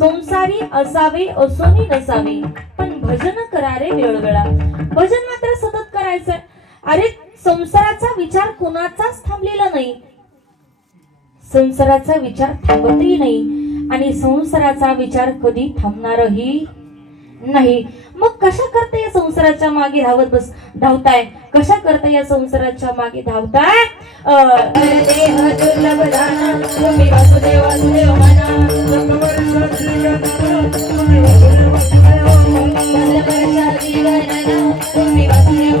संसारी असावे असोनी नसावे, पण भजन करारे वेळवेळा. भजन मात्र सतत करायचं. अरे संसाराचा विचार कोणाचाच थांबलेला नाही. संसाराचा विचार थांबतही नाही आणि संसाराचा विचार कधी थांबणारही नाही. मग कशा करता या संसाराच्या मागे धावताय? कशा करता या संसाराच्या मागे धावताय? देह दुर्लभ दाना तुम्ही वासुदेव वासुदेव म्हणा. तुम्ही वासुदेव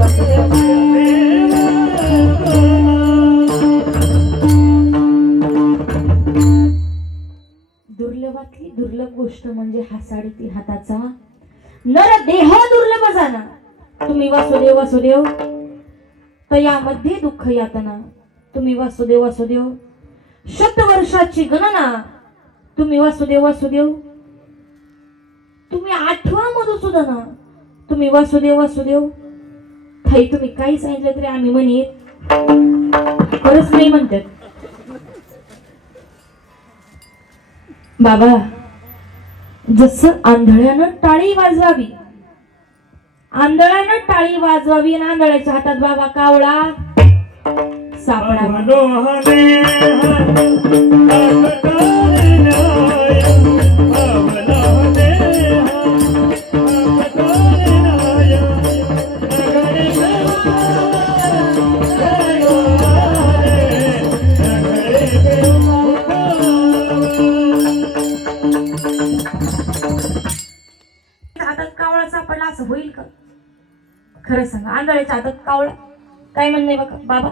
वासुदेव दुर्लभातली दुर्लभ गोष्ट म्हणजे हा 3.5 हाताचा नर देह दुर्लभ जाना. तुम्ही वासुदेव वासुदेव तर यामध्ये दुःख यातना. तुम्ही वासुदेव वासुदेव शतवर्षाची गणना. तुम्ही वासुदेव वासुदेव तुम्ही 8वा मधुसूदन. तुम्ही वासुदेव वासुदेव ताई तुम्ही काही सांगितलं तरी आम्ही म्हणेत खरंच नाही म्हणतात. बाबा जसं आंधळ्यानं टाळी वाजवावी, आंधळ्यानं टाळी वाजवावी आणि आंधळ्याच्या हातात बाबा कावळा सापडा. असं होईल का? खरं सांगा, आंधळ्याच्या हातात कावळा काय म्हणणे बघा बाबा.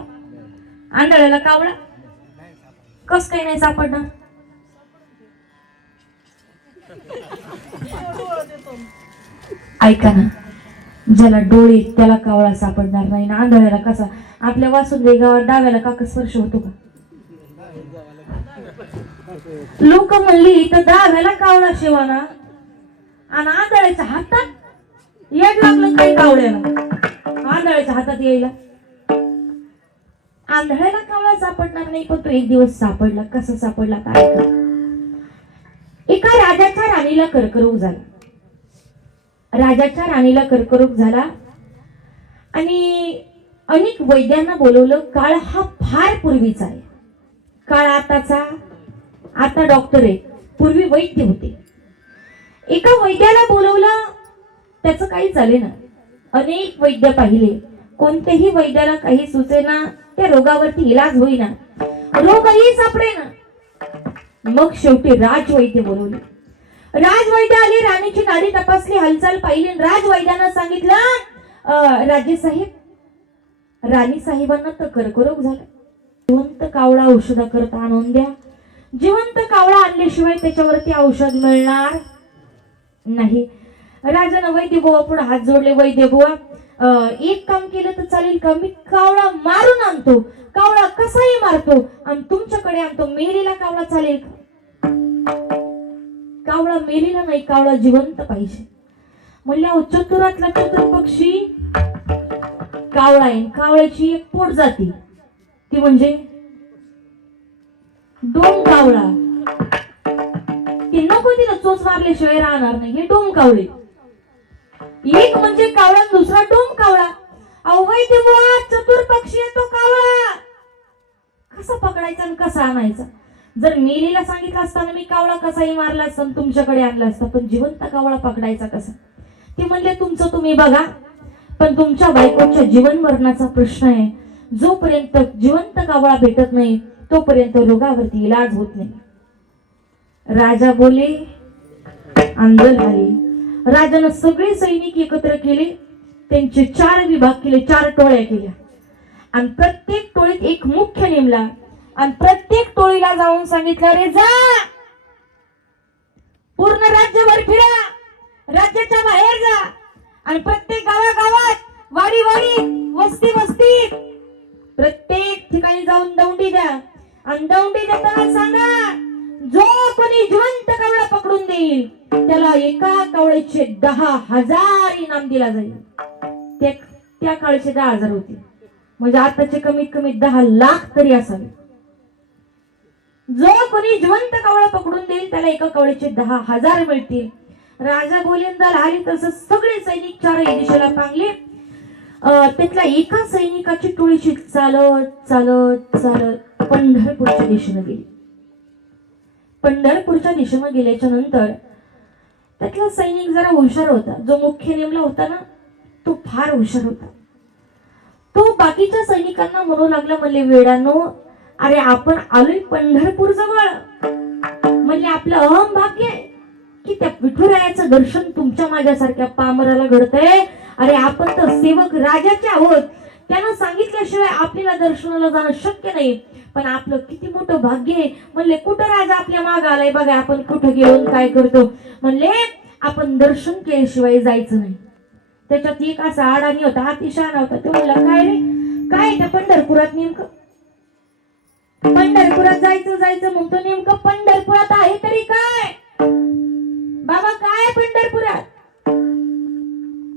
आंधळ्याला कावळा कस काही नाही सापडणार? ऐका ना, ज्याला डोळे त्याला कावळा सापडणार नाही ना. आंधळ्याला कसा? आपल्या वासुदेव गावात डाव्याला काका स्पर्श होतो का? लोक म्हणली तर डाव्याला कावळा शिवाना आणि आंधळ्याच्या हातात येड लागलं काही कावळ्याला. आंधळ्याच्या हातात यायला आंधळ्याला कावळा सापडणार नाही, पण तो एक दिवस सापडला. कसा सापडला काय? एका राजाच्या राणीला कर्करोग झाला. राजाच्या राणीला कर्करोग झाला आणि अनेक वैद्यांना बोलवलं. काळ हा फार पूर्वीचा आहे. काळ आताचा, आता डॉक्टर आहे, पूर्वी वैद्य होते. एका वैद्याला बोलवलं, त्याचं काही चालेना. अनेक वैद्य पाहिले, कोणत्याही वैद्याला काही सुचेना, त्या रोगावरती इलाज होईना, रोगही सापडेना. मग शेवटी राजवैद्य बोलवले. राजवैद्य आले, राणीची नाडी तपासली, हालचाल पाहिली. राजवैद्यानं सांगितलं, राजे साहेब, राणी साहेबांना तर कर्करोग झाला. जिवंत कावळा औषधाकरता आणून द्या. जिवंत कावळा आणल्याशिवाय त्याच्यावरती औषध मिळणार नाही. राजानं वैद्य बुवा पुढे हात जोडले. वैद्य बुवा, एक काम केलं तर चालेल का? मी कावळा मारून आणतो, कावळा कसाही मारतो आणि तुमच्याकडे आणतो. मेलेला कावळा चालेल का? कावळा मेलेला नाही, कावळा जिवंत पाहिजे. म्हणल्या चतुरातला चतुर पक्षी कावळा आहे. कावळ्याची एक पोट जाती, ती म्हणजे डोंग कावळा. ती ते नको तिथं चोच मारल्याशिवाय राहणार नाही. हे डोम कावळे, एक म्हणजे कावळा, दुसरा डोम कावळा. अवैध बुवा चतुर पक्षी येतो कावळा. कसा पकडायचा आणि कसा आणायचा? जर मेलीला सांगितलं असताना मी कावळा कसाही मारला असता तुमच्याकडे आणला असता, पण जिवंत कावळा पकडायचा कसा? ते म्हणले तुमचं तुम्ही बघा, पण तुमच्या बायकोच्या जीवन मरणाचा प्रश्न आहे. जोपर्यंत जिवंत कावळा भेटत नाही तोपर्यंत रोगावरती इलाज होत नाही. राजा बोले, आंदोलन आले. राजानं सगळे सैनिक एकत्र केले, त्यांचे 4 विभाग केले, 4 टोळ्या केल्या आणि प्रत्येक टोळीत एक मुख्य नेमला आणि प्रत्येक टोळीला जाऊन सांगितलं, रे जा पूर्ण राज्यभर फिरा, राज्याच्या बाहेर जा आणि प्रत्येक गावागावात, वाडी वाडी, वस्ती वस्ती, प्रत्येक ठिकाणी जाऊन दौंडी द्या आणि दौंडी देताना सांगा, जो कोणी जिवंत कावळा पकडून देईल त्याला एका कावळ्याचे 10,000 इनाम दिला जाईल. त्या काळचे 10,000 होते, म्हणजे आताचे कमीत कमी 10 लाख तरी असावे. जो कोणी जिवंत कावळा पकडून देईल त्याला एका कावळ्याचे 10,000 मिळतील. राजा गोलंदाज आले तसं सगळे सैनिक 4 दिशेला पांगले. त्यातल्या एका सैनिकाची टोळीशी चालत चालत चालत पंढरपूरच्या दिशेने गेली. पंढरपूरच्या दिशेने गेल्याच्या नंतर त्यातला सैनिक जरा हुशार होता. जो मुख्य नेमला होता ना तो फार हुशार होता. तो बाकीच्या सैनिकांना म्हणू लागला, म्हणले वेडानो, अरे आपण आलोय पंढरपूर जवळ, म्हणजे आपलं अहम भाग्य आहे की त्या विठुरायाचं दर्शन तुमच्या माझ्यासारख्या पामराला घडतंय. अरे आपण तर सेवक राजाचे आहोत, त्यानं सांगितल्याशिवाय आपल्याला दर्शनाला जाणं शक्य नाही. पण आपलं किती मोठं भाग्य आहे. म्हणले कुठं राजा आपल्या माग आलाय बघा, आपण कुठं गेलो काय करतो. म्हणले आपण दर्शन केल्याशिवाय जायचं नाही. त्याच्यात एक असा अडाणी होता, अतिशहाणा होता. तो म्हणला, काय रे काय त्या पंढरपुरात नेमकं, पंढरपुरात जायचं जायचं म्हणतो, नेमकं पंढरपुरात आहे तरी काय बाबा, काय पंढरपुरात?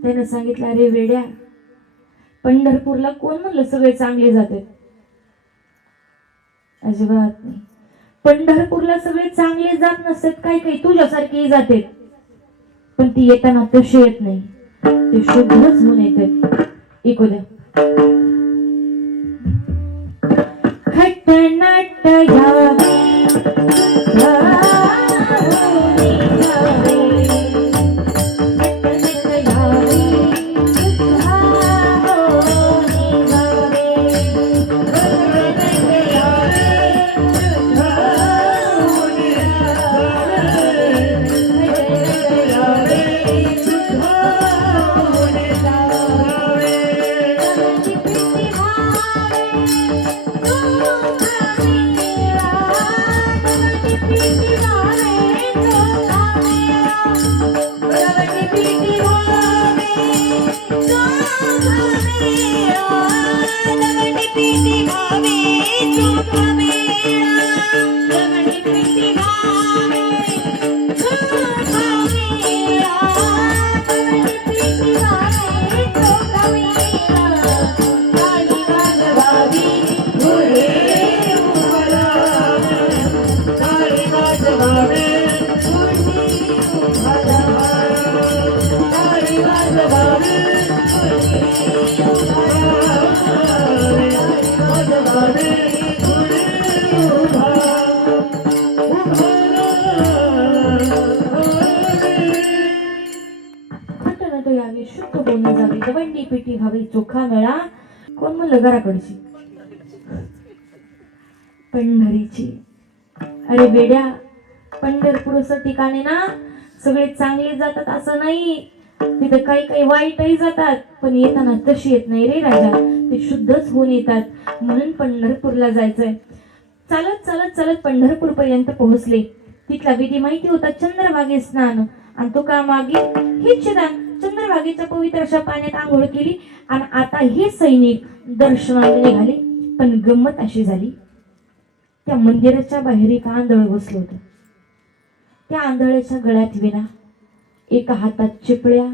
त्याने सांगितलं, अरे वेड्या, पंढरपूरला कोण म्हणलं सगळे चांगले जातात? अजिबात नाही. पंढरपूरला सगळे चांगले जात नसतात, काही काही तुझ्यासारखे जाते, पण ती येताना तशी येत नाही, ते शुद्धच होऊन येतात. ऐकू द्या. खटनाट घ्यावे शुद्ध बोलली जावी, दवंडी पिटी व्हावी, चोखा मेळा. कोण म्हणलं घराकडची? पंढरीची. अरे बेड्या, पंढरपूरचं ठिकाणी ना सगळे चांगले जातात असं नाही, तिथे काही काही वाईटही जातात, पण येताना तशी येत नाही रे राजा, ते शुद्धच होऊन येतात. म्हणून पंढरपूरला जायचंय. चालत चालत चालत पंढरपूर पर्यंत पोहोचले. तिथला विधी माहिती होता, चंद्रभागे स्नान, आणि तो का मागे हेच दान. चंद्रभागेच्या पवित्र अशा पाण्यात आंघोळ केली आणि आता हे सैनिक दर्शनाला निघाले. पण गंमत अशी झाली, त्या मंदिराच्या बाहेर एक आंधळ बसलं होतं. त्या आंधळ्याच्या गळ्यात विणा, एका हातात चिपळ्या,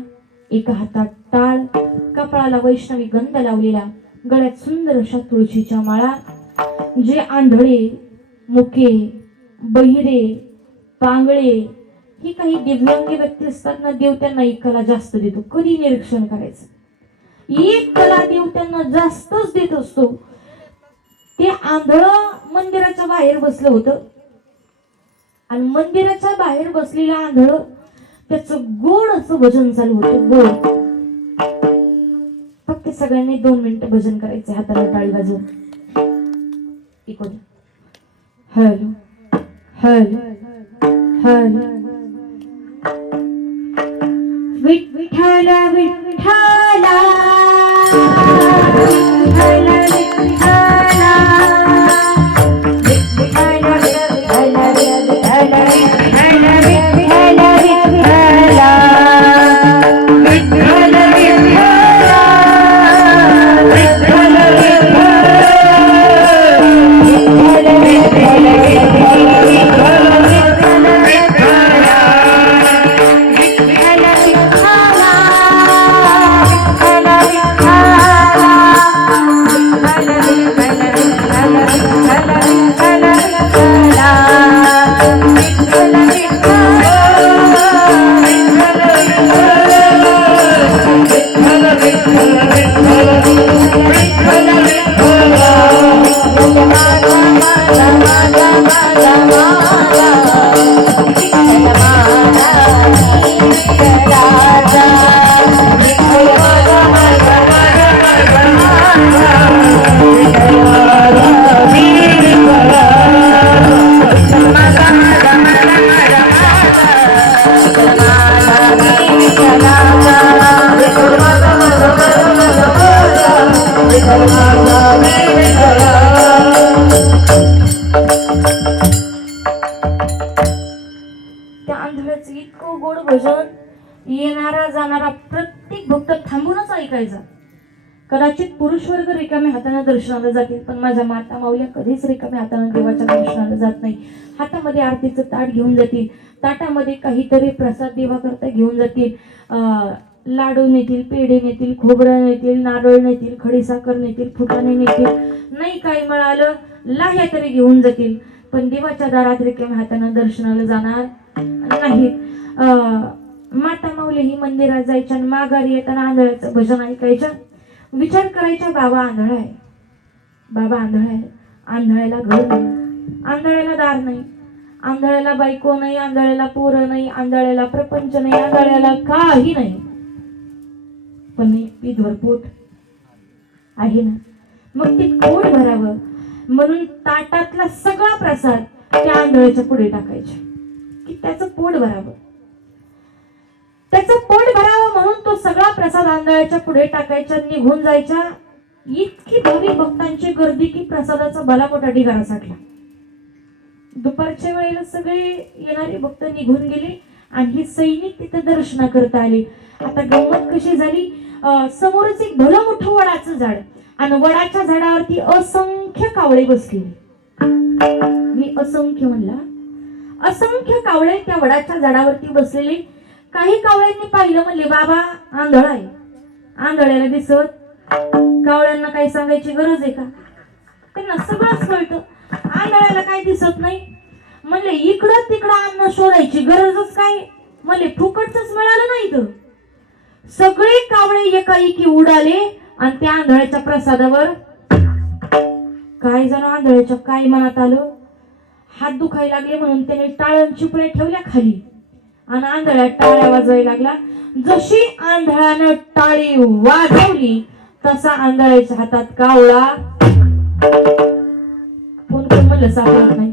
एका हातात टाळ, कपाळाला वैष्णवी गंध लावलेला, गळ्यात सुंदर अशा तुळशीच्या माळा. जे आंधळे, मुके, बहिरे, पांगळे, ही काही दिव्यांग व्यक्ती असतात ना, देव त्यांना एक कला जास्त देतो. कधी निरीक्षण करायचं, एक कला देव त्यांना जास्तच देत असतो. ते आंधळ मंदिराच्या बाहेर बसलं होतं आणि मंदिराच्या बाहेर बसलेलं आंधळ त्याचं गोड असं भजन चालू होतं. गोड. फक्त सगळ्यांनी 2 मिनिटं भजन करायचे, हाताला टाळी वाजवून. Hello hello hello. विठ्ठल विठ्ठला त्या आंधळ्याचं इतकं गोड भजन, येणारा जाणारा प्रत्येक भक्त थांबूनच ऐकायचा. कदाचित पुरुष वर्ग रिकाम्या हाताने दर्शनाला जातील, पण माझ्या माता माऊल्या कधीच रिकाम्या हाताने देवाच्या दर्शनाला जात नाही. हातामध्ये आरतीचं ताट घेऊन जातील, ताटामध्ये काहीतरी प्रसाद देवा करता घेऊन जातील. लाडू नेतील, पेढे नेतील, खोबरं नेतील, नारळ नेतील, खडीसाखर नेतील, फुटाणे नेतील. नाही काय मिळालं लाह्या तरी घेऊन जातील, पण देवाच्या दारात रिकाम्या हाताने दर्शनाला जाणार नाहीत. माता माऊली ही मंदिरात जायच्या आणि माघारी येताना आंधळ्याचं भजन ऐकायच्या. विचार करायचा, बाबा आंधळा आहे, बाबा आंधळा आहे. आंधळ्याला घर नाही, आंधळ्याला दार नाही, आंधळ्याला बायको नाही, आंधळ्याला पोरं नाही, आंधळ्याला प्रपंच नाही, आंधळ्याला काही नाही, पण पिठभर पोट आहे ना. मग ते पोट भरावं म्हणून ताटातला सगळा प्रसाद त्या आंधळ्याच्या पुढे टाकायचा, की त्याचं पोट भरावं. त्याचं पोट भरावं म्हणून तो सगळा प्रसाद आंधळ्याच्या पुढे टाकायचा, निघून जायच्या. इतकी भाविक भक्तांची गर्दी की प्रसादाचा भला मोठा ढिगारा साठला. दुपारच्या वेळेला सगळे येणारे भक्त निघून गेले आणि हे सैनिक तिथे दर्शना करता आले. आता गंमत कशी झाली, समोरच एक भलं मोठं वडाचं झाड आणि वडाच्या झाडावरती असंख्य कावळे बसलेले. मी असंख्य म्हणला, असंख्य कावळे त्या वडाच्या झाडावरती बसलेले. काही कावळ्यांनी पाहिलं, म्हणले बाबा आंधळा आहे, आंधळ्याला दिसत. कावळ्यांना काही सांगायची गरज आहे का, त्यांना सगळंच कळतं. आंधळ्याला काय दिसत नाही, म्हणले इकडं तिकडं अन्न शोधायची गरजच काय, म्हणले फुकटच मिळालं नाही. तर सगळे कावळे एकाएकी उडाले आणि त्या आंधळ्याच्या प्रसादावर. काय जण आंधळ्याच्या काय मनात आलं, हात दुखायला लागले म्हणून त्याने टाळण चिपळ्या ठेवल्या खाली आणि आंधळ्या टाळ्या वाजवायला लागला. जशी आंधळ्यानं टाळी वाजवली तसा आंधळ्याच्या हातात कावळा. कोण कोण म्हणलं सापडत नाही,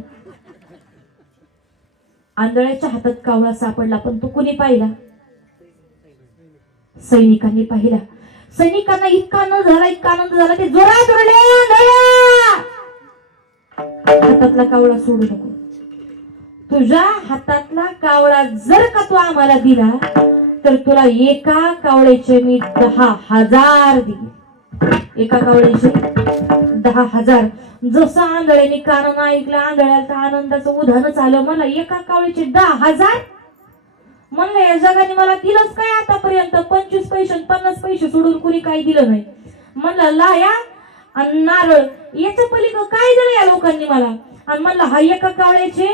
आंधळ्याच्या हातात कावळा सापडला. पण तो कुणी पाहिला, सैनिकांनी पाहिला. सैनिकांना इतका आनंद झाला, इतका आनंद झाला, ते जोरात ओरडले, हातातला कावळा सोडू नको, तुझ्या हातातला कावळा जर का तू आम्हाला दिला तर तुला एका कावळ्याचे मी 10,000 दिले. एका कावळ्याचे 10,000. जसं आंधळ्याने कानानं ऐकलं, आंधळ्याला आनंदाचं उधाणच आलं. मला एका कावळ्याचे 10,000. म्हणलं या जगाने मला दिलंच काय आतापर्यंत, 25 पैसे 50 पैसे सोडून कुणी काही दिलं नाही. म्हणलं लाया आणि नारळ याच्या पलीकडे काय दिलं या लोकांनी मला. आणि म्हणलं हा एका कावळ्याचे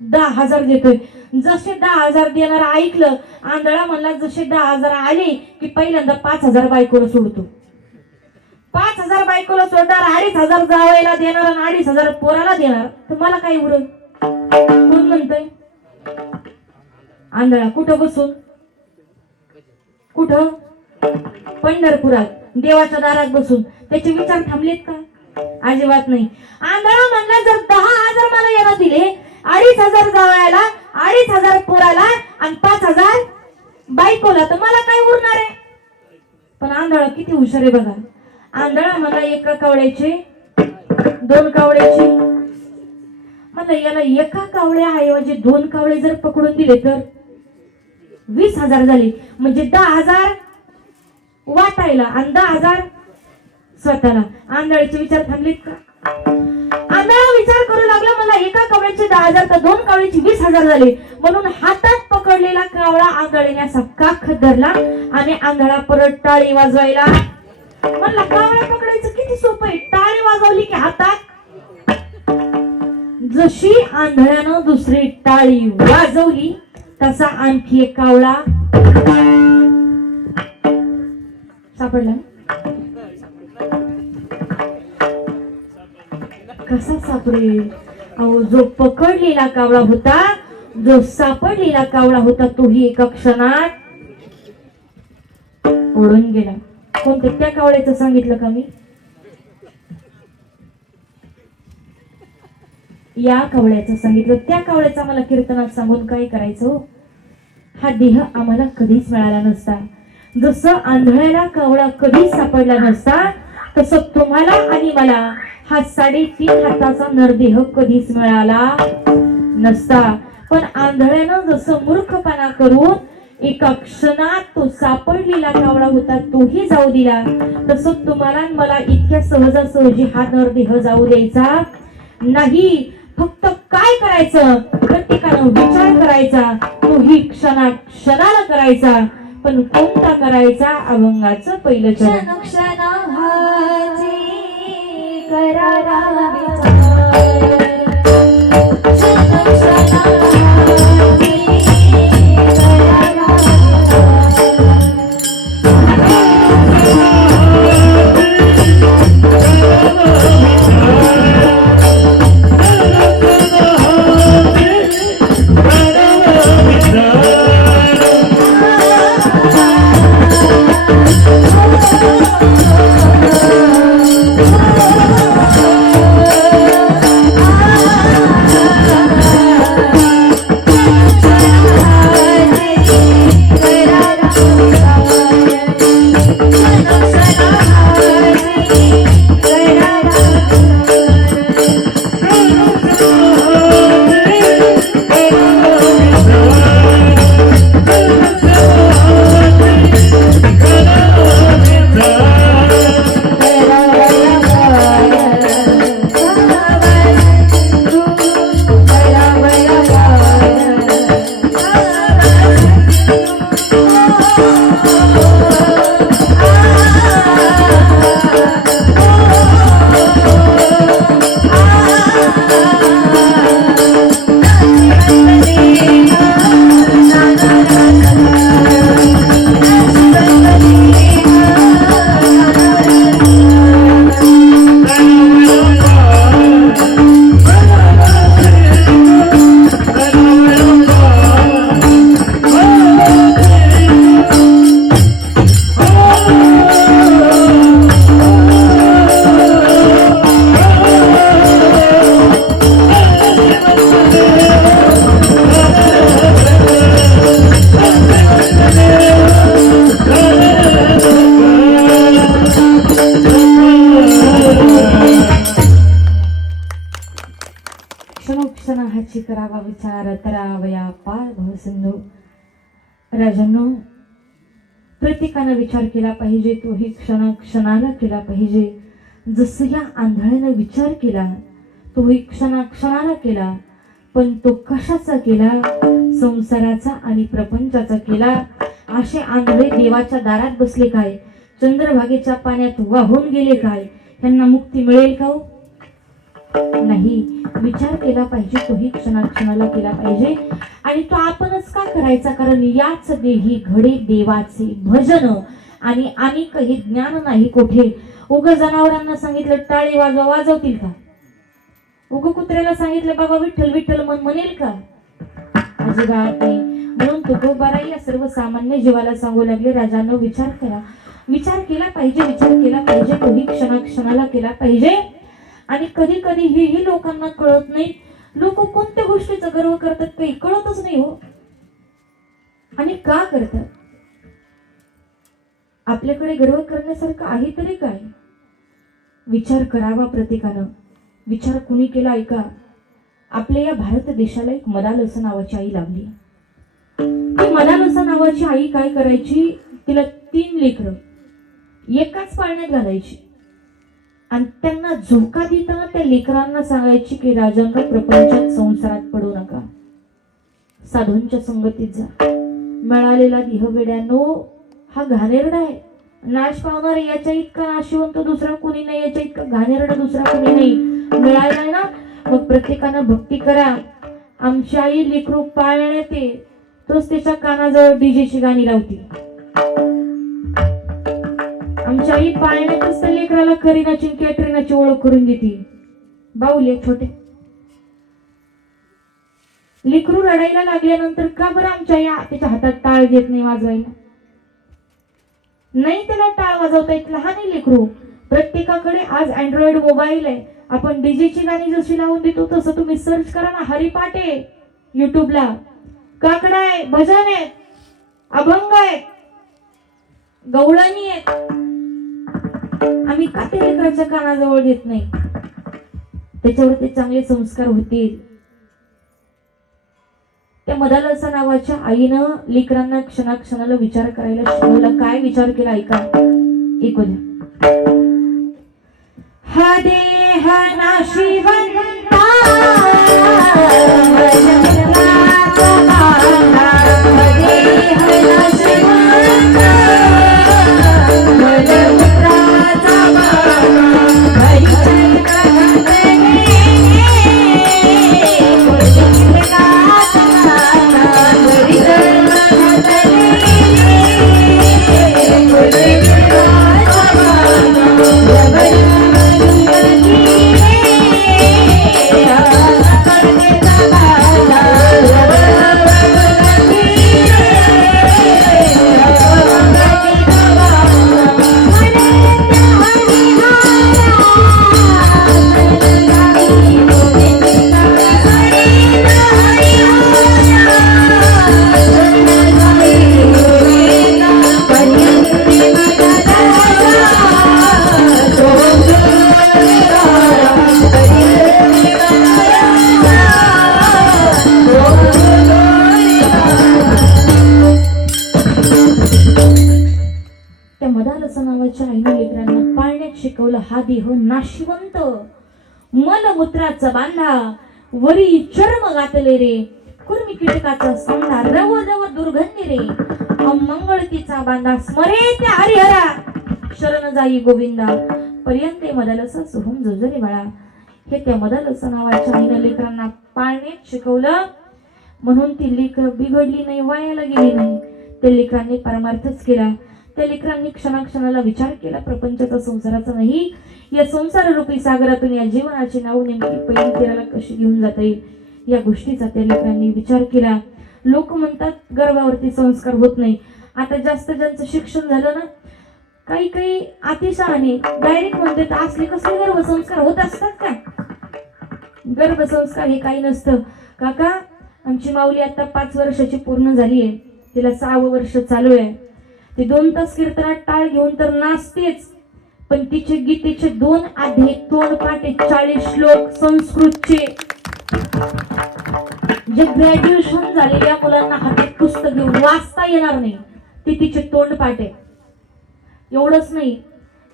10,000 देतोय. जसे 10,000 देणार ऐकलं, आंधळा म्हणला जसे 10,000 आले की पहिल्यांदा 5,000 बायकोला सोडतो. 5,000 बायकोला सोडणार, 2,500 जावयाला देणार आणि 2,500 पोराला देणार. तुम्हाला काय उरल? कोण म्हणतंय? आंधळा कुठं बसून? कुठं? पंढरपुरात देवाच्या दारात बसून. त्याचे विचार थांबलेत का? अजिबात नाही. आंधळा म्हणला जर 10,000 मला याला दिले, 2,500 जावयाला, 2,500 पोराला आणि 5,000 बायकोला, तर मला काय उरणार आहे? पण आंधळा किती हुशार आहे बघा. आंधळा मला एका कावळ्याचे 2 कावळ्याची, मला याला एका कावळ्याऐवजी 2 कावळे जर पकडून दिले तर 20,000 झाले. म्हणजे 10,000 वाटायला आणि 10,000 स्वतःला. आंधळ्याचे विचार थांबलेत का? आंधळा विचार करू लागला, मला एका कावळ्याचे 10,000 तर 2 कावळ्याचे 20,000 झाले. म्हणून हातात पकडलेला कावळा आंधळीने असा काख धरला आणि आंधळा परत टाळी वाजवायला म्हणला. कावळा पकडायचं किती सोपं आहे. टाळी वाजवली की हातात. जशी आंधळ्यानं दुसरी टाळी वाजवली तसा आणखी एक कावळा सापडला. कसा सापडेल? अहो, जो पकडलेला कावळा होता, जो सापडलेला कावळा होता, तोही एका क्षणात उडून गेला. कोणत्या? त्या कावळ्याचं सांगितलं का मी? या कावळ्याचं सांगितलं. त्या कावळ्याचं आम्हाला कीर्तनात सांगून काय करायचं? हा देह आम्हाला कधीच मिळाला नसता. जसं आंधळ्याला कावळा कधीच सापडला नसता, तसं तुम्हाला आणि मला हा 3.5 हाताचा नरदेह कधीच मिळाला नसता. पण आंधळ्यानं जसं मूर्खपणा करून एका क्षणात तो सापडलेला कावळा होता तोही जाऊ दिला, तसं तुम्हाला मला इतक्या सहजासहजी हा नरदेह जाऊ द्यायचा नाही. फक्त काय करायचं? प्रत्येकानं विचार करायचा, तोही क्षणाला करायचा. पण कोणता करायचा? अभंगाचं पहिलं चरण. क्षणोक्षणाची करावा विचार तरावया पार भवसिंधू. राजांनो, प्रत्येकानं विचार केला पाहिजे, तोही क्षणाला केला पाहिजे. जसं या आंधळ्यानं विचार केला तोही क्षणाला केला, पण तो कशाचा केला? संसाराचा आणि प्रपंचाचा केला. असे आंधळे देवाच्या दारात बसले काय? चंद्रभागेच्या पाण्यात वाहून गेले काय? त्यांना मुक्ती मिळेल का हो? नाही, विचार केला पाहिजे, तोही क्षणाक्षणाला केला पाहिजे. आणि तो आपणच का करायचा? कारण याच देही घडे देवाचे भजन आणि काही ज्ञान नाही कोठे. उग जनावरांना सांगितलं टाळी वाजवा, वाजवतील का? उग कुत्र्याला सांगितलं बाबा विठ्ठल विठ्ठल म्हणेल का? अजिबात नाही. म्हणून तुकोबाराई या सर्वसामान्य जीवाला सांगू लागले, राजांनो विचार करा, विचार केला पाहिजे, विचार केला पाहिजे, तोही क्षणाक्षणाला केला पाहिजे. आणि कधी कधी हेही लोकांना कळत नाही. लोक कोणत्या गोष्टीचा गर्व करतात काही कळतच नाही हो. आणि का करतात? आपल्याकडे गर्व करण्यासारखं आहे तरी काय? विचार करावा प्रत्येकानं. विचार कुणी केला ऐका. आपल्या या भारत देशाला एक मदालसा नावाची आई लागली. ती मदालसा नावाची आई काय करायची? तिला 3 लेकरं एकाच पाळण्यात घालायची आणि त्यांना झोका देताना त्या लेकरांना सांगायची की राजांनो प्रपंचात संसारात पडू नका, साधूंच्या संगतीत जा. मिळालेला देहवेड्यानो हा घाणेरडा आहे, नाश पावणार. याच्या इतका नाशिवंत दुसरा कोणी नाही, याच्या इतका घाणेरडा दुसरा कोणी नाही. मिळालाय ना, मग प्रत्येकानं भक्ती करा. आमची आई लेकरू पाळण्यात ये, तोच त्याच्या कानाजवळ डीजेची गाणी लावती. आमची आई पाळण्यातच त्या लेकराला करीनाची कॅटरीनाची ओळख करून देते. बाऊले छोटे लेकरू रडायला लागल्यानंतर का बरं आमच्या आई त्याच्या हातात टाळ देत नाही वाजवायला? नाही त्याला टाळ वाजवता येत. लहान आहे लेकरू. प्रत्येकाकडे आज अँड्रॉइड मोबाईल आहे. आपण डीजेची गाणी जशी लावून देतो तसं तुम्ही सर्च करा ना, हरिपाठ आहे युट्यूबला, काकडा आहे, भजन आहे, अभंग आहे, गवळणी आहे. आम्ही का ते लेकराच्या कानाजवळ देत नाही? त्याच्यावरती चांगले संस्कार होतील. त्या मदालसा नावाच्या आईनं लेकरांना क्षणाक्षणाला विचार करायला शिकवला. काय विचार केला ऐका, ऐकू द्या. हा देह नाशिवंता शिकवलं. हा देह नाशिवंत, मलमूत्राचा बांधा, वरी चर्म गातले रे, कुर्मी कीटकाचा सांधा, रव रव दुर्गंधी रे, अमंगळतीचा बांधा, स्मरे त्या हरिहरा, शरण जाई गोविंदा, पर्यंते मदालसा सोहम जोजरे बाळा. हे त्या मदालसा नावाच्या आईनं लेकरांना पाळण्यात शिकवलं. म्हणून ती लेकरं बिघडली नाही, वायाला गेली नाही. त्या लेकरांनी परमार्थच केला. त्या लेकरांनी क्षणाक्षणाला विचार केला प्रपंचाचा, संसाराचा नाही. या संसार रूपी सागरातून या जीवनाची नाव नेमकी पहिली तीराला कशी घेऊन जाता येईल या गोष्टीचा त्या लेकरांनी विचार केला. लोक म्हणतात गर्भावरती संस्कार होत नाही. आता जास्त ज्यांचं शिक्षण झालं ना, काही काही अतिशहाणे डायरेक्ट म्हणतात असले कसले गर्भसंस्कार होत असतात का? गर्भसंस्कार हे काही नसतं. काका, आमची माऊली आता 5 वर्षाची पूर्ण झाली आहे, तिला 6वं वर्ष चालू आहे. ती 2 तास कीर्तनात टाळ घेऊन तर नाचतेच, पण तिचे गीतेचे 2 अध्याय, 2 पाठे, 40 श्लोक संस्कृतचे. जे ग्रॅज्युएशन झालेल्या मुलांना हातात पुस्तक घेऊन वाचता येणार नाही, ती तिचे तोंड पाठे. एवढंच नाही,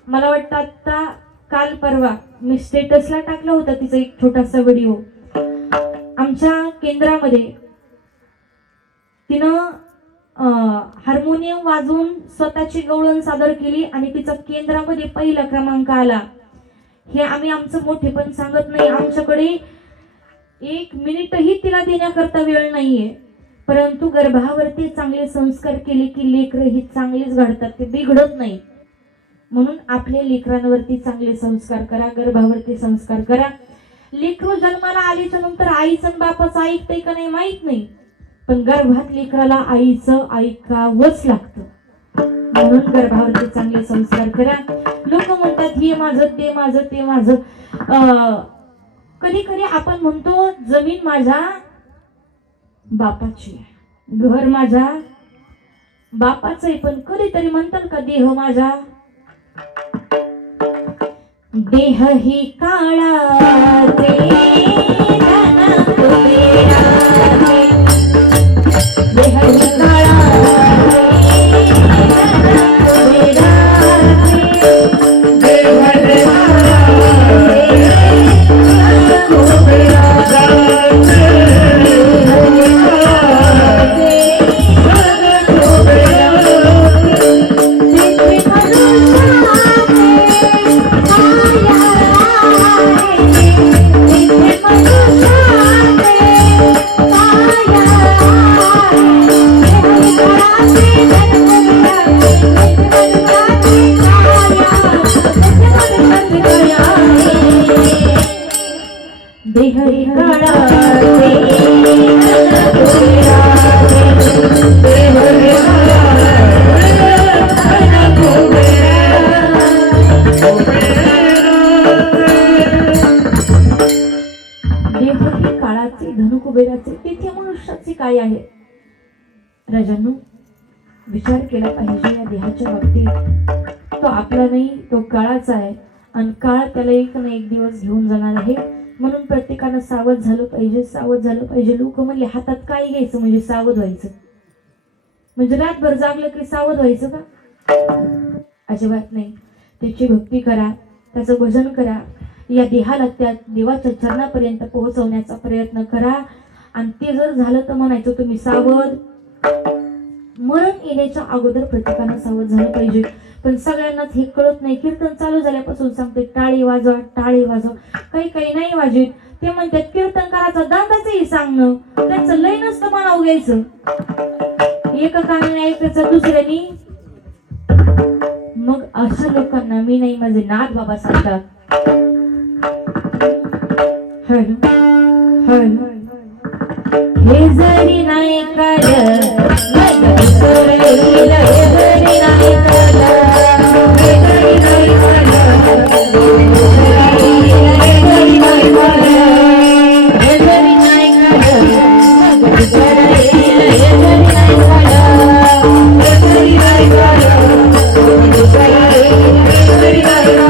मला वाटतं आता काल परवा मी स्टेटसला टाकला होता तिचा एक छोटासा व्हिडिओ. आमच्या केंद्रामध्ये तिनं हार्मोनियम वाजवून स्वतःची गवळण सादर केली आणि तिचा केंद्रामध्ये पहिला क्रमांक आला. हे आम्ही आमचं मोठेपण सांगत नाही. आमच्याकडे 1 मिनिटही तिला देण्याकरता वेळ नाहीये. परंतु गर्भावरती चांगले संस्कार केले की लेकरं ही चांगलीच घडतात, ते बिघडत नाही. म्हणून आपल्या लेकरांवरती चांगले संस्कार करा, गर्भावरती संस्कार करा. लेकरू जन्माला आल्याच्या नंतर आईचं आणि बापाचं ऐकतंय का नाही माहित नाही, पण गर्भात लेकराला आईचं ऐकावंच लागतं. म्हणून गर्भावरती चांगले संस्कार करा. लोक म्हणतात हे माझं, ते माझं, ते माझं. कधी कधी आपण म्हणतो जमीन माझ्या बापाची आहे, घर माझ्या बापाचं आहे, पण कधीतरी म्हणतात का देह माझा. देह ही काळाचे धन कुबेराचे, देह ही काळाचे धन कुबेराचे, देह ही काळाचे धन कुबेराचे, तिथे मनुष्याचे काय आहे. राजांनो, विचार केला पाहिजे या देहाच्या बाबतीत. तो आपला नाही, तो काळाचा आहे आणि काळ त्याला एक ना एक दिवस घेऊन जाणार आहे. म्हणून प्रत्येकानं सावध झालं पाहिजे, सावध झालं पाहिजे. लोक म्हणले हातात काय घ्यायचं म्हणजे सावध व्हायचं, म्हणजे रातभर जागलं की सावध व्हायचं का? अजिबात नाही. त्याची भक्ती करा, त्याचं भजन करा, या देहाला त्या देवाच्या चरणापर्यंत पोहोचवण्याचा प्रयत्न करा. आणि ते जर झालं तर म्हणायचं तुम्ही सावध. मरण येण्याच्या अगोदर प्रत्येकानं सावध झालं पाहिजे. पण सगळ्यांनाच हे कळत नाही. कीर्तन चालू झाल्यापासून सांगते टाळी वाजवा, टाळी वाजवा. काही काही नाही वाजवीत. ते म्हणतात कीर्तनकाराचा दांदाचंही सांगणं, त्यांचं लय नसतं म्हणावं घ्यायचं. एका कानाने ऐकायचं दुसऱ्यानी. मग अशा लोकांना मी नाही, माझे नाथ बाबा सांगतात. हे जरी नाही कळलं मग सोडईल, हे जरी नाही कळलं, हे जरी नाही कळलं, हे जरी नाही कळलं, हे जरी नाही कळलं मग सोडईल, हे जरी नाही कळलं, हे जरी नाही कळलं मग सोडईल, हे जरी नाही कळलं.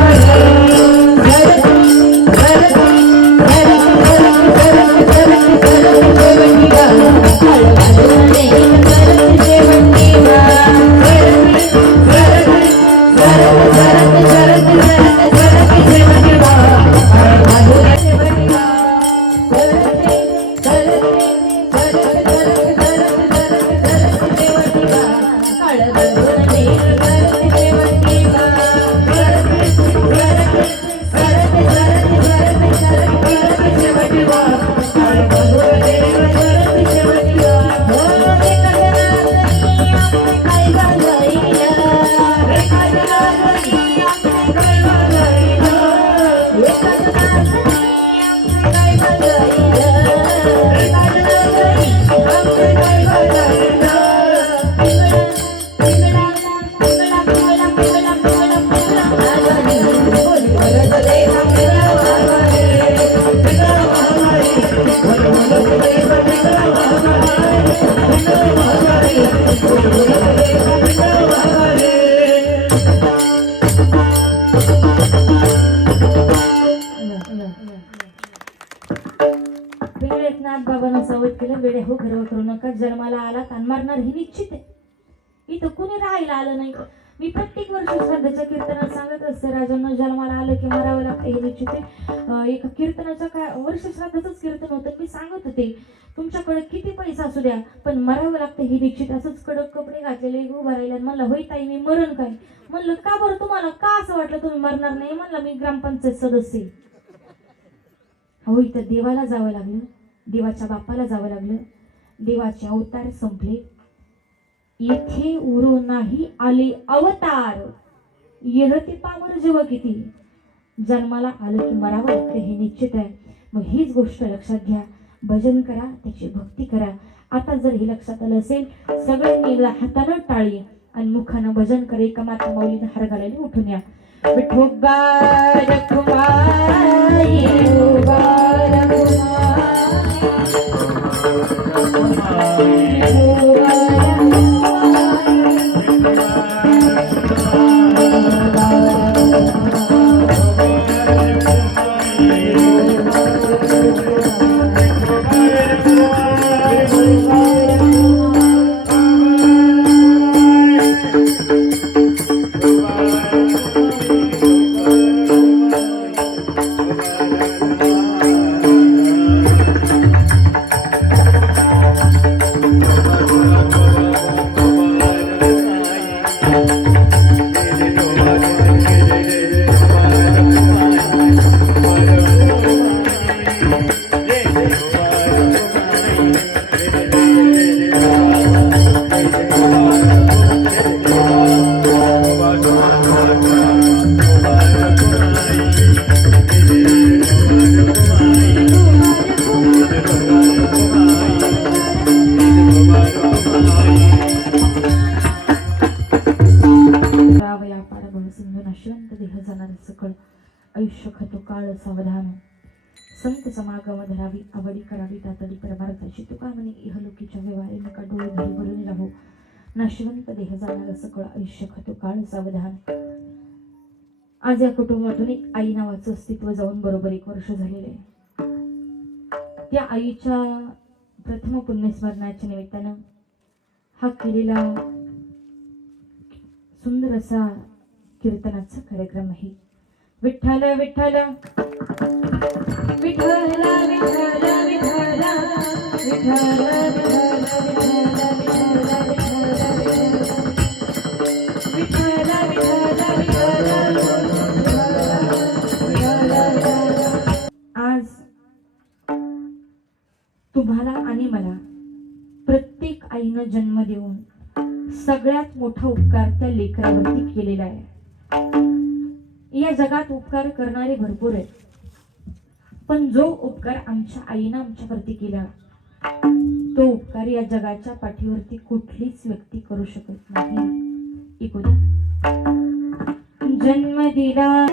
बाबांना सावध केलं, वेडे हो गर्व करू नका, जन्माला आला ताण मारणार ही निश्चित आहे. इथं कुणी राहायला आलं नाही. मी प्रत्येक वर्षी श्राद्धाच्या कीर्तनात सांगत असते, राजांना जन्माला आलं की मरावं लागतं हे निश्चित आहे. एका कीर्तनाच्या काय वर्ष श्राद्धाचंच कीर्तन होतं, मी सांगत होते तुमच्याकडे किती पैसा असू द्या पण मरावं लागतं हे निश्चित. असंच कडक कपडे घातलेले उभा राहिला, म्हणलं होय ताई मी मरण काय? म्हणलं का बरं, तुम्हाला का असं वाटलं तुम्ही मरणार नाही? म्हणलं मी ग्रामपंचायत सदस्य आहे. हो, इथं देवाला जावं लागलं, देवाच्या बापाला जावं लागलं, देवाचे अवतार संपले, इथे उरो नाही आले अवतार. येहते पामर जेव्हा किती जन्माला आलं की मरावं लागतं हे निश्चित आहे. मग हीच गोष्ट लक्षात घ्या, भजन करा, त्याची भक्ती करा. आता जर हे लक्षात आलं असेल, सगळ्यांनी एकदा हातानं टाळी आणि मुखानं भजन करा. एका माता माऊलीनं हार घालायला उठून या. विठोबा रखुमाई आयुष्य खतो काळ सावधान. संत समागम धरावी आवडी करावी तातडी परमार्थाची. तुका म्हणे इहलोकीच्या व्यवहारी नका डोळे धरी भरून राहू. नाशवंत देह जाणार सकळ आयुष्य खतो काळ सावधान. आज या कुटुंबातून एक आई नावाचं अस्तित्व जाऊन बरोबर 1 वर्ष झालेले आहे. त्या आईच्या प्रथम पुण्यस्मरणाच्या निमित्तानं हा केलेला सुंदर असा कीर्तनाचा कार्यक्रम आहे. विठ्ठल विठ्ठल विठ्ठल विठ्ठल विठ्ठल विठ्ठल आज तुम्हाला आणि मला प्रत्येक आईनं जन्म देऊन सगळ्यात मोठा उपकार त्या लेकरावरती केलेला आहे. या जगात उपकार करणारे भरपूर आहेत, पण जो उपकार आमच्या आईनं आमच्यावरती केला तो उपकार या जगाच्या पाठीवरती कुठलीच व्यक्ती करू शकत नाही. जन्म दिला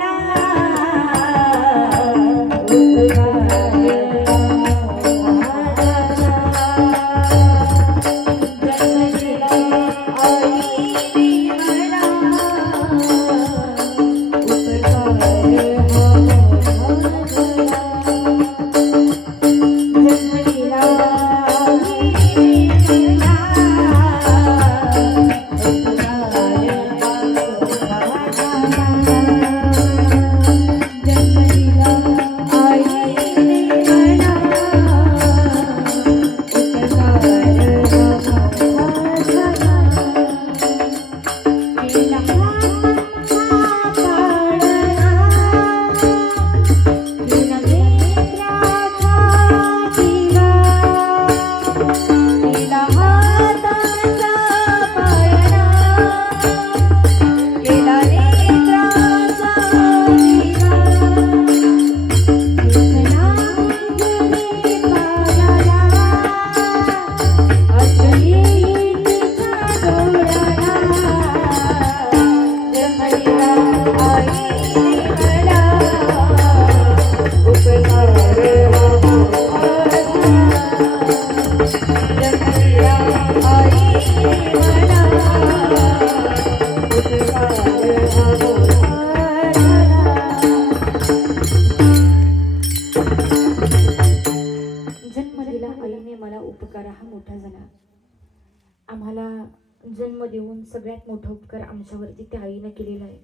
जन्म देऊन सगळ्यात मोठा उपकार आमच्यावरती त्या आईनं केलेला आहे.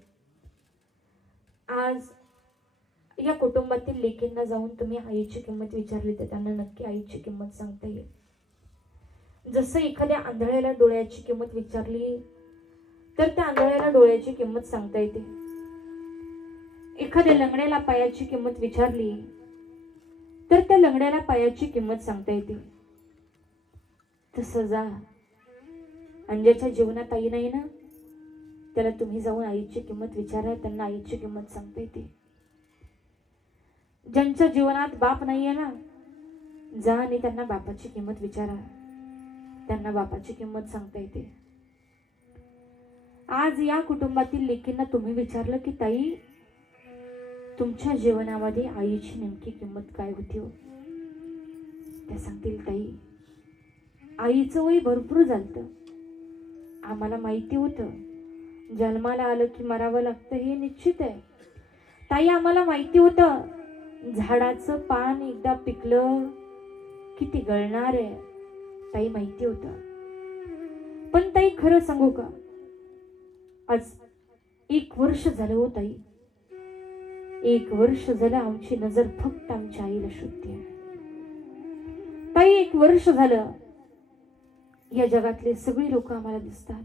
आज या कुटुंबातील लेकींना जाऊन तुम्ही आईची किंमत विचारली तर त्यांना नक्की आईची किंमत सांगता येईल. जसं एखाद्या आंधळ्याला डोळ्याची किंमत विचारली तर त्या आंधळ्याला डोळ्याची किंमत सांगता येते. एखाद्या लंगड्याला पायाची किंमत विचारली तर त्या लंगड्याला पायाची किंमत सांगता येते. तसं जा आणि ज्याच्या जीवनात आई नाही ना त्याला तुम्ही जाऊन आईची किंमत विचारा, त्यांना आईची किंमत सांगता येते. ज्यांच्या जीवनात बाप नाहीये ना जा आणि त्यांना बापाची किंमत विचारा, त्यांना बापाची किंमत सांगता येते. आज या कुटुंबातील लेकींना तुम्ही विचारलं की ताई तुमच्या जीवनामध्ये आईची नेमकी किंमत काय होती हो, त्या सांगतील ताई आईचं वय भरपूर झालं, आम्हाला माहिती होतं जन्माला आलं की मरावं लागतं हे निश्चित आहे. ताई आम्हाला माहिती होतं झाडाचं पान एकदा पिकलं की ते गळणार आहे, ताई माहिती होतं. पण ताई खरं सांगू का, आज 1 वर्ष झालं हो ताई, 1 वर्ष झालं आमची नजर फक्त आमच्या आईला शोधते ताई. 1 वर्ष झालं या जगातले सगळी लोक आम्हाला दिसतात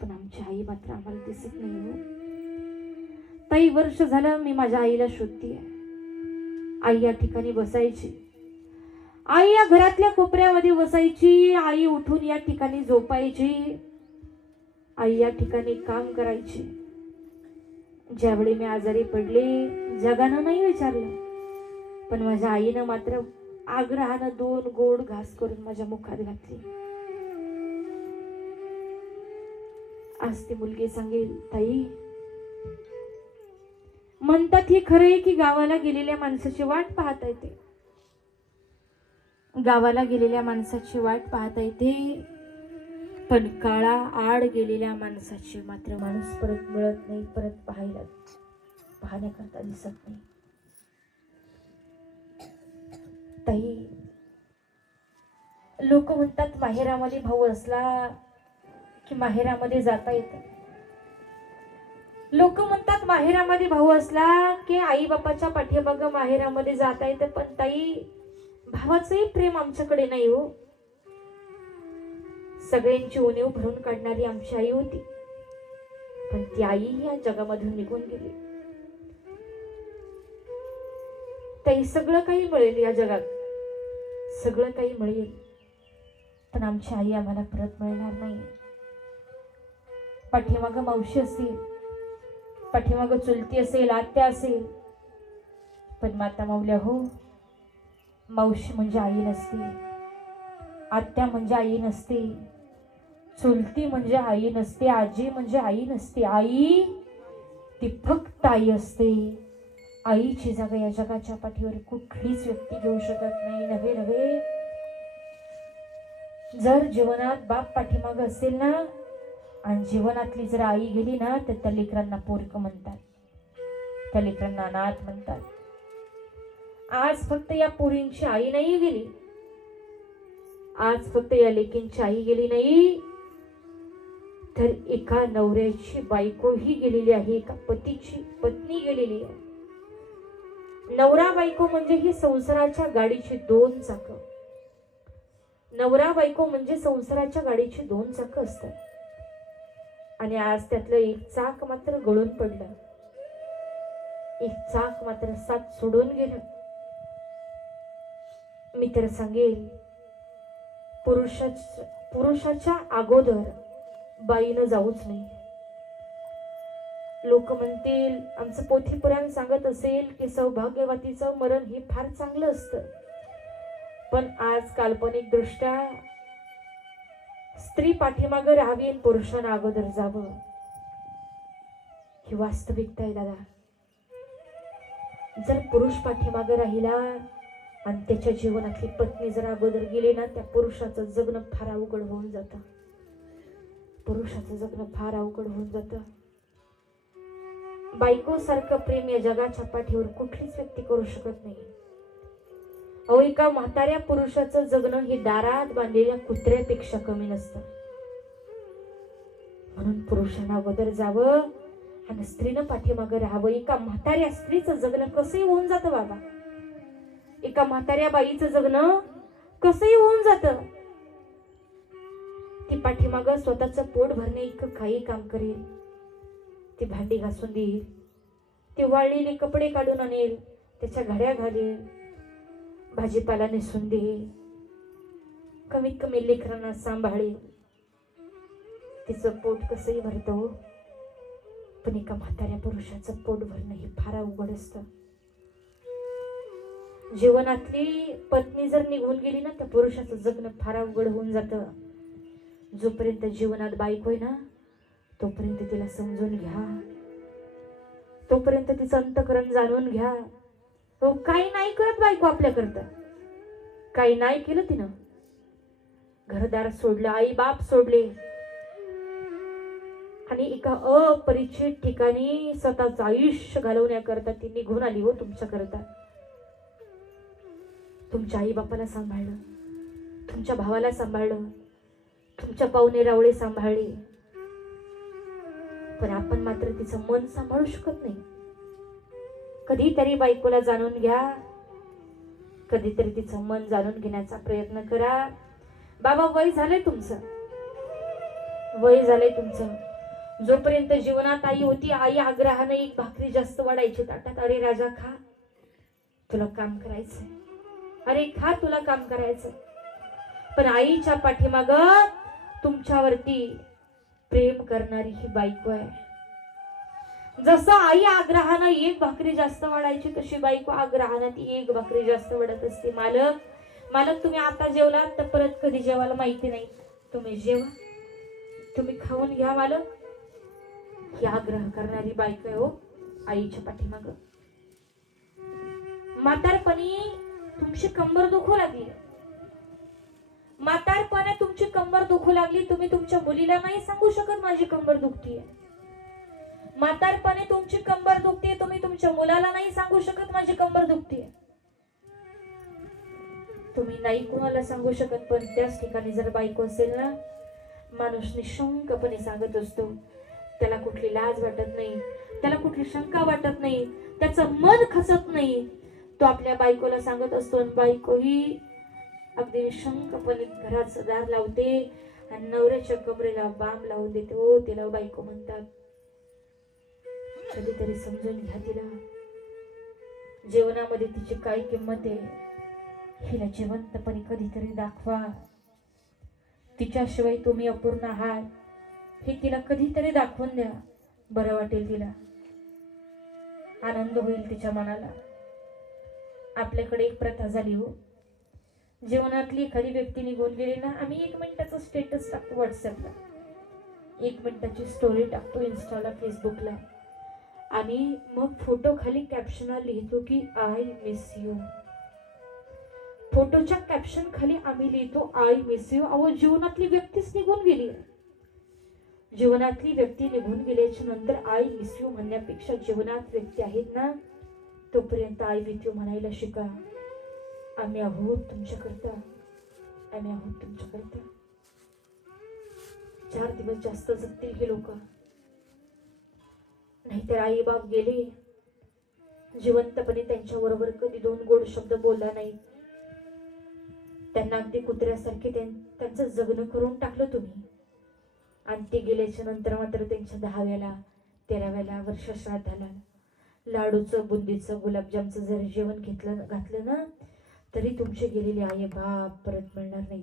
पण आमची आई मात्र आम्हाला दिसत नाही हो ताई. वर्ष झालं मी माझ्या आईला शोधते. आई या ठिकाणी बसायची, आई या घरातल्या कोपऱ्यामध्ये बसायची, आई उठून या ठिकाणी झोपायची, आई या ठिकाणी काम करायची. ज्यावेळी मी आजारी पडले जगानं नाही विचारलं पण माझ्या आईनं मात्र आग्रहानं 2 गोड घास करून माझ्या मुखात घातली. आज ती मुलगी सांगेल ताई म्हणतात हे खरं आहे की गावाला गेलेल्या माणसाची वाट पाहता येते, गावाला गेलेल्या माणसाची वाट पाहता येते पण काळा आड गेलेल्या माणसाची मात्र माणूस परत मिळत नाही, परत पाहण्याकरता दिसत नाही. ताई लोक म्हणतात माहेरामध्ये भाऊ असला की माहेरामध्ये जाता येतं, लोक म्हणतात माहेरामध्ये भाऊ असला की आई बापाच्या पाठीमागं माहेरामध्ये जाता येतं. पण ताई भावाचंही प्रेम आमच्याकडे नाही हो. सगळ्यांची उणीव भरून काढणारी आमची आई होती पण ती आई या जगामधून निघून गेली. ताई सगळं काही मिळेल या जगात, सगळं काही मिळेल पण आमची आई आम्हाला परत मिळणार नाही. पाठीमागं मावशी असेल, पाठीमागं चुलती असेल, आत्या असेल पण माता माऊल्या हो मावशी म्हणजे आई नसते, आत्या म्हणजे आई नसते, चुलती म्हणजे आई नसते, आजी म्हणजे आई नसते. आई ती फक्त आई असते. आईची जागा या जगाच्या पाठीवर कुठलीच व्यक्ती घेऊ शकत नाही. नव्हे नव्हे जर जीवनात बाप पाठीमाग असेल ना आणि जीवनातली जर आई गेली ना तर त्या लेकरांना पोरक म्हणतात, त्या लेकरांना अनाथ म्हणतात. आज फक्त या पोरींची आई नाही गेली, आज फक्त या लेकींची आई गेली नाही तर एका नवऱ्याची बायकोही गेलेली आहे, एका पतीची पत्नी गेलेली आहे. नवरा बायको म्हणजे ही संसाराच्या गाडीची 2 चाकं. नवरा बायको म्हणजे संसाराच्या गाडीची 2 चाकं असतात आणि आज त्यातलं एक चाक मात्र गळून पडलं, एक चाक मात्र साथ सोडून गेलं. मी तर सांगेल पुरुषाच्या अगोदर बाईनं जाऊच नाही. लोक म्हणतील आमचं पोथी पुराण सांगत असेल की सौभाग्यवतीचं मरण हे फार चांगलं असतं पण आज काल्पनिक दृष्ट्या स्त्री पाठीमागं राहावी आणि पुरुषांना अगोदर जावं ही वास्तविकता आहे दादा. जर पुरुष पाठीमागं राहिला आणि त्याच्या जीवनातली पत्नी जर अगोदर गेली ना त्या पुरुषाचं जगणं फार अवघड होऊन जातं, पुरुषाचं जगणं फार अवघड होऊन जातं. बायको सारखं प्रेम या जगाच्या पाठीवर कुठलीच व्यक्ती करू शकत नाही. एका म्हाताऱ्या पुरुषाचं जगणं हे दारात बांधलेल्या कुत्र्यापेक्षा कमी नसतं. म्हणून पुरुषांना अगोदर जावं आणि स्त्रीनं पाठीमागं राहावं. एका म्हाताऱ्या स्त्रीचं जगणं कसंही होऊन जातं बाबा. एका म्हाताऱ्या बाईचं जगणं कसंही होऊन जातं. ती पाठीमागं स्वतःचं पोट भरणे इतकं काही काम करेल. ती भांडी घासून देईल, ती वाळलेले कपडे काढून आणेल, त्याच्या घड्या घालेल, भाजीपाला नेसून देईल, कमीत कमी लेकरांना सांभाळेल. तिचं पोट कसंही भरतं, पण एका म्हाताऱ्या पुरुषाचं पोट भरणं हे फार अवघड असतं. जीवनातली पत्नी जर निघून गेली ना, त्या पुरुषाचं जगणं फार अवघड होऊन जातं. जोपर्यंत जीवनात बायको आहे ना, तोपर्यंत तिला समजून घ्या, तोपर्यंत तिचं अंतःकरण जाणून घ्या. हो, काही नाही करत बायको आपल्याकरता, काही नाही केलं तिनं, घरदार सोडलं, आई बाप सोडले आणि एका अपरिचित ठिकाणी स्वतःचं आयुष्य घालवण्याकरता ती निघून आली. हो, तुमच्याकरता. तुमच्या आई बापाला सांभाळलं, तुमच्या भावाला सांभाळलं, तुमच्या पाहुणे रावळे सांभाळले, पण आपण मात्र तिचं मन सांभाळू शकत नाही. कधीतरी बायकोला जाणून घ्या, कधीतरी तिचं मन जाणून घेण्याचा प्रयत्न करा. बाबा, वय झालंय तुमचं, वय झालंय तुमचं. जोपर्यंत जीवनात आई होती, आई आग्रहाने एक भाकरी जास्त वाढायची ताटात. अरे राजा, खा, तुला काम करायचंय, अरे खा, तुला काम करायचंय. पण आईच्या पाठीमाग तुमच्यावरती प्रेम करणारी ही बायको आहे. जसं आई आग्रहानं एक भाकरी जास्त वाढायची, तशी बायको आग्रहानं ती एक भाकरी जास्त वाढत असते. मालक, मालक, तुम्ही आता जेवलात तर परत कधी जेवायला माहिती नाही, तुम्ही जेवा, तुम्ही खाऊन घ्या मालक. ही आग्रह करणारी बायको आहे हो आईच्या पाठीमाग. म्हातारपणी तुमची कंबर दुखू लागली, म्हातारपणे तुमची कंबर दुखू लागली, तुम्ही तुमच्या मुलीला नाही सांगू शकत माझी कंबर दुखतीये. म्हातारपणे तुमची कंबर दुखते, तुम्ही तुमच्या मुलाला नाही सांगू शकत माझी कंबर दुखतीये. तुम्ही नाही कोणाला सांगू शकत, पण त्याच ठिकाणी जर बायको असेल ना, माणूस निशंकपणे सांगत असतो. त्याला कुठली लाज वाटत नाही, त्याला कुठली शंका वाटत नाही, त्याचं मन खचत नाही. तो आपल्या बायकोला सांगत असतो, आणि बायको ही अगदी निशंकपणे घराचं दार लावते आणि नवऱ्याच्या कमरेला बाम लावून देते. हो, तिला बायको म्हणतात. कधीतरी समजून घ्या तिला. जीवनामध्ये तिची काय किंमत आहे हिला जिवंतपणे कधीतरी दाखवा. तिच्याशिवाय तुम्ही अपूर्ण आहात हे तिला कधीतरी दाखवून द्या. बरं वाटेल, तिला आनंद होईल तिच्या मनाला. आपल्याकडे एक प्रथा झाली हो, जीवनातली एखादी व्यक्ती निघून गेली ना, आम्ही 1 मिनिटाचं स्टेटस टाकतो व्हॉट्सअपला, 1 मिनिटाची स्टोरी टाकतो इन्स्टाला, फेसबुकला, आणि मग फोटो खाली कॅप्शनला लिहितो की आय मिस यू. फोटोच्या कॅप्शन खाली आम्ही लिहितो आय मिस यू. अहो, जीवनातली व्यक्तीच निघून गेली. जीवनातली व्यक्ती निघून गेल्याच्या नंतर आय मिस यू म्हणण्यापेक्षा जीवनात व्यक्ती आहेत ना, तोपर्यंत आय मिस यू म्हणायला शिका. आम्ही आहोत तुमच्याकरता, आम्ही आहोत तुमच्याकरता. 4 दिवस जास्त जगतील हे लोक, नाहीतर आई बाप गेले, जिवंतपणे त्यांच्याबरोबर कधी 2 गोड शब्द बोलला नाही. त्यांना अगदी कुत्र्यासारखे त्यांचं जगणं करून टाकलं तुम्ही. आणि ते गेल्याच्या नंतर मात्र त्यांच्या 10व्याला 13व्याला वर्ष श्राद्धाला लाडूचं, बुंदीचं, गुलाबजामचं जर जेवण घातलं ना, तरी तुमचे गेलेले आई बाप परत मिळणार नाही.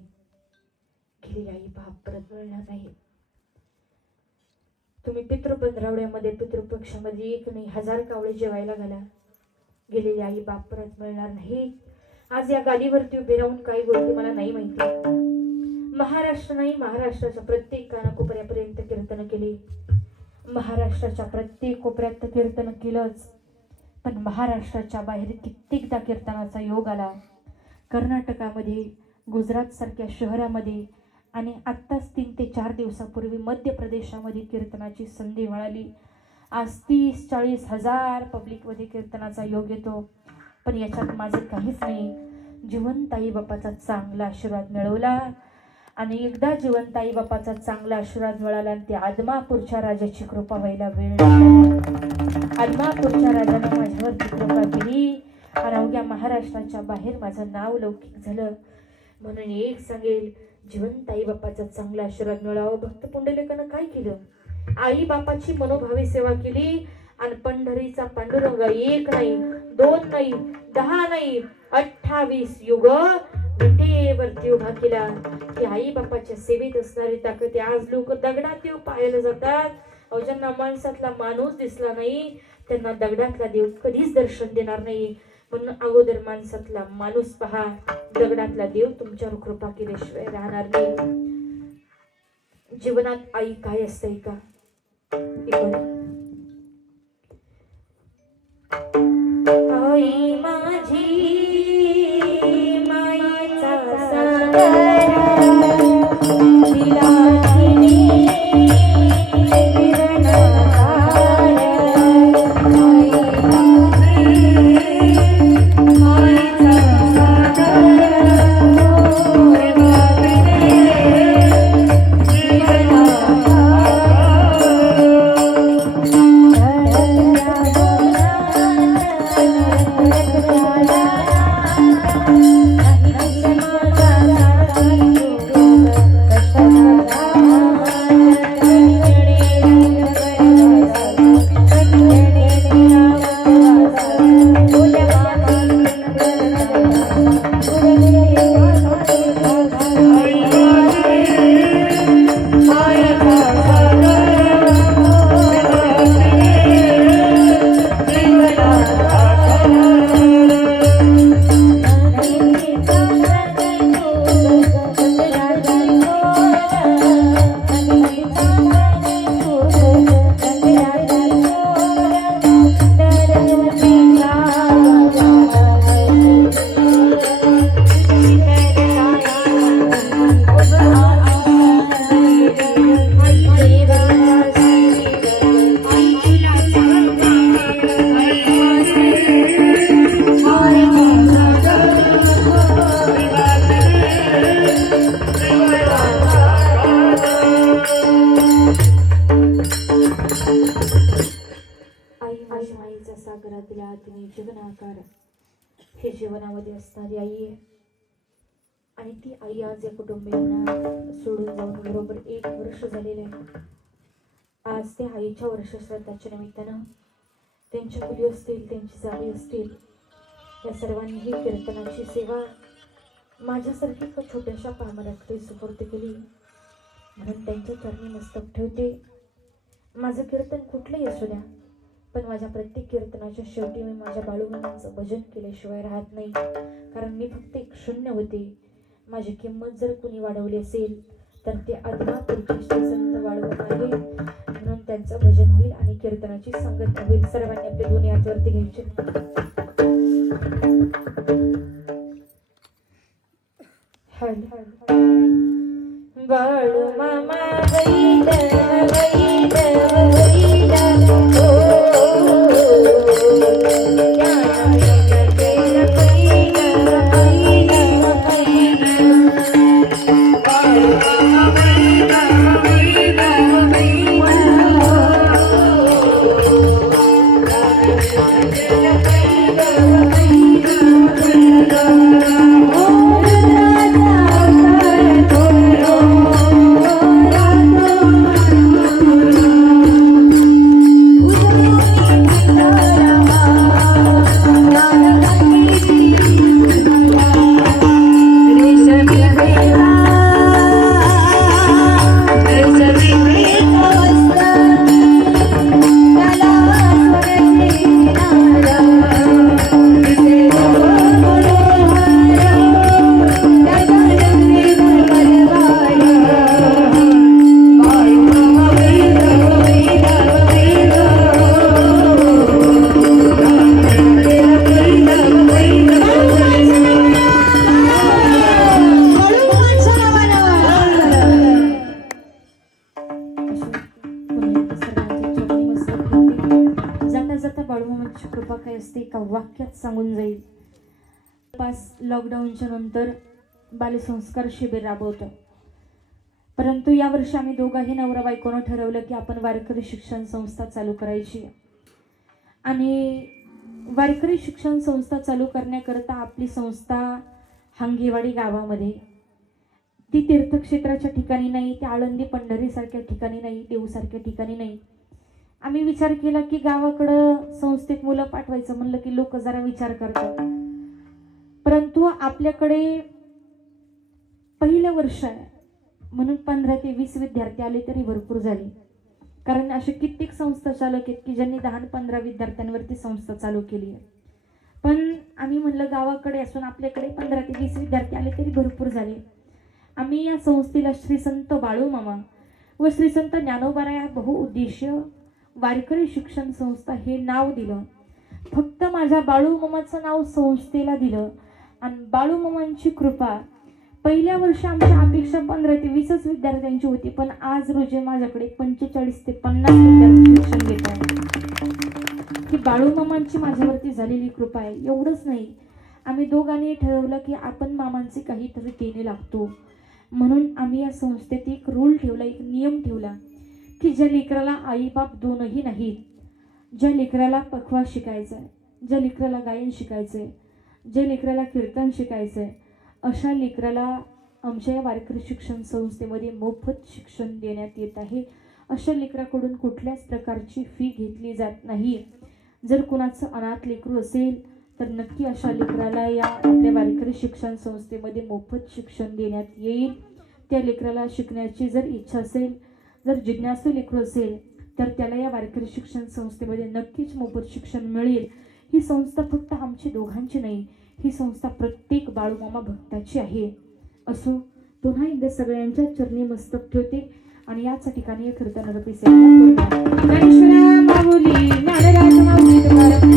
गेलेले आई बाप परत मिळणार नाही. तुम्ही पितृपंधरवड्यामध्ये, पितृपक्षामध्ये 1 नाही 1000 कावळे जेवायला घाला, गेलेले आई बाप परत मिळणार नाही. आज या गादीवरती उभे राहून काही गोष्टी मला नाही माहिती. महाराष्ट्र नाही, महाराष्ट्राच्या प्रत्येक कानाकोपऱ्यापर्यंत कीर्तन केली, महाराष्ट्राच्या प्रत्येक कोपऱ्यात कीर्तन केलंच, पण महाराष्ट्राच्या बाहेर कित्येकदा कीर्तनाचा योग आला. कर्नाटकामध्ये, गुजरात सारख्या शहरामध्ये, आणि आत्ताच 3 ते 4 दिवसापूर्वी मध्य प्रदेशामध्ये कीर्तनाची संधी मिळाली. आज 30-40 हजार पब्लिकमध्ये कीर्तनाचा योग येतो. पण याच्यात माझं काहीच नाही. जिवंत आई बापाचा चांगला आशीर्वाद मिळवला आणि एकदा जिवंत आई बापाचा चांगला आशीर्वाद मिळाला आणि त्या आदमापूरच्या राजाची कृपा व्हायला वेळ लागला. आदमापूरच्या राजाने माझ्यावरती कृपा केली आणि अवघ्या महाराष्ट्राच्या बाहेर माझं नाव लौकिक झालं. म्हणून एक सांगेल, जिवंत आई बापाचा चांगला आशीर्वाद मिळावा. भक्त पुंडलिकानं काय केलं? आई बापाची मनोभावी सेवा केली आणि पंढरीचा पांडुरंग एक नाही, दोन नाही, 10 नाही, 28 युग विटेवरती उभा केला. की आई बापाच्या सेवेत असणारी ताकद आज लोक दगडात देव पाहायला जातात. अहो, ज्यांना माणसातला माणूस दिसला नाही त्यांना दगडातला देव कधीच दर्शन देणार नाही. म्हणून अगोदर माणसातला माणूस पहा, दगडातला देव तुमच्यावर कृपा केल्याशिवाय राहणार नाही. जीवनात आई काय असते का? आई माझी मायेचा सागर जीवनाकार हे जीवनामध्ये असणारी आई आहे. आणि ती आई आज या कुटुंबियांना सोडून जाऊन बरोबर 1 वर्ष झालेले आहे. आज त्या आईच्या वर्षश्राद्धाच्या निमित्तानं त्यांच्या मुली असतील, त्यांची जावे असतील, या सर्वांनी ही कीर्तनाची सेवा माझ्यासारखी एका छोट्याशा पामराकडे सुपूर्द केली. म्हणून त्यांच्या चरणी मस्तक ठेवते. माझं कीर्तन कुठलंही असू द्या, पण माझ्या प्रत्येक कीर्तनाच्या शेवटी मी माझ्या बाळूमामांचं भजन केल्याशिवाय राहत नाही. कारण मी फक्त एक शून्य होते. माझी किंमत जर कुणी वाढवली असेल तर ते आदमापूरचे श्री संत बाळूमामा आहे. म्हणून त्यांचं भजन होईल आणि कीर्तनाची संगत होईल. सर्वांनी आपले दोन्ही हात वरती घ्यायचे. बाळूमामा कृपा काय असते एका वाक्यात सांगून जाईल. लॉकडाऊनच्या नंतर बालसंस्कार शिबिर राबवतो. परंतु यावर्षी आम्ही दोघाही नवरा बायकोनं ठरवलं की आपण वारकरी शिक्षण संस्था चालू करायची. आणि वारकरी शिक्षण संस्था चालू करण्याकरता आपली संस्था हांगेवाडी गावामध्ये, ती तीर्थक्षेत्राच्या ठिकाणी नाही, ती आळंदी पंढरीसारख्या ठिकाणी नाही, देऊसारख्या ठिकाणी नाही. आम्ही विचार केला की गावाकडं संस्थेत मुलं पाठवायचं म्हणलं की लोक जरा विचार करतात. परंतु आपल्याकडे पहिलं वर्ष आहे म्हणून 15 ते 20 विद्यार्थी आले तरी भरपूर झाले. कारण असे कित्येक संस्था चालक आहेत की ज्यांनी 10-15 विद्यार्थ्यांवरती संस्था चालू केली आहे. पण आम्ही म्हणलं गावाकडे असून आपल्याकडे 15 ते 20 विद्यार्थी आले तरी भरपूर झाले. आम्ही या संस्थेला श्री संत बाळूमामा व श्री संत ज्ञानोबा या बहुउद्देशीय वारकरी शिक्षण संस्था हे नाव दिलं. फक्त माझ्या बाळूमामाचं नाव संस्थेला दिलं आणि बाळूमामांची कृपा. पहिल्या वर्षी आमच्या अपेक्षा 15 ते 20 विद्यार्थ्यांची होती, पण आज रोजी माझ्याकडे 45 ते 50 विद्यार्थी शिक्षण घेत आहेत. ही बाळूमामांची माझ्यावरती झालेली कृपा आहे. एवढंच नाही, आम्ही दोघांनी ठरवलं की आपण मामांचे काहीतरी देणे लागतो. म्हणून आम्ही या संस्थेत एक रूल ठेवला, एक नियम ठेवला की ज्या लेकराला आईबाप दोनही नाहीत, ज्या लेकराला पखवा शिकायचा आहे, ज्या लेकराला गायन शिकायचं आहे, ज्या लेकराला कीर्तन शिकायचं आहे, अशा लेकराला आमच्या या वारकरी शिक्षण संस्थेमध्ये मोफत शिक्षण देण्यात येत आहे. अशा लेकराकडून कुठल्याच प्रकारची फी घेतली जात नाही. जर कुणाचं अनाथ लेकरू असेल तर नक्की अशा लेकराला या आपल्या वारकरी शिक्षण संस्थेमध्ये मोफत शिक्षण देण्यात येईल. त्या लेकराला शिकण्याची जर इच्छा असेल, जर जिज्ञासू लेकरू असेल तर त्याला या वारकरी शिक्षण संस्थेमध्ये नक्कीच मोफत शिक्षण मिळेल. ही संस्था फक्त आमची दोघांची नाही, ही संस्था प्रत्येक बाळूमामा भक्ताची आहे. असो, पुन्हा एकदा सगळ्यांच्या चरणी मस्तक ठेवते आणि याच ठिकाणी कीर्तन ज्ञानेश्वरा माऊली ज्ञानराज माऊली तुकाराम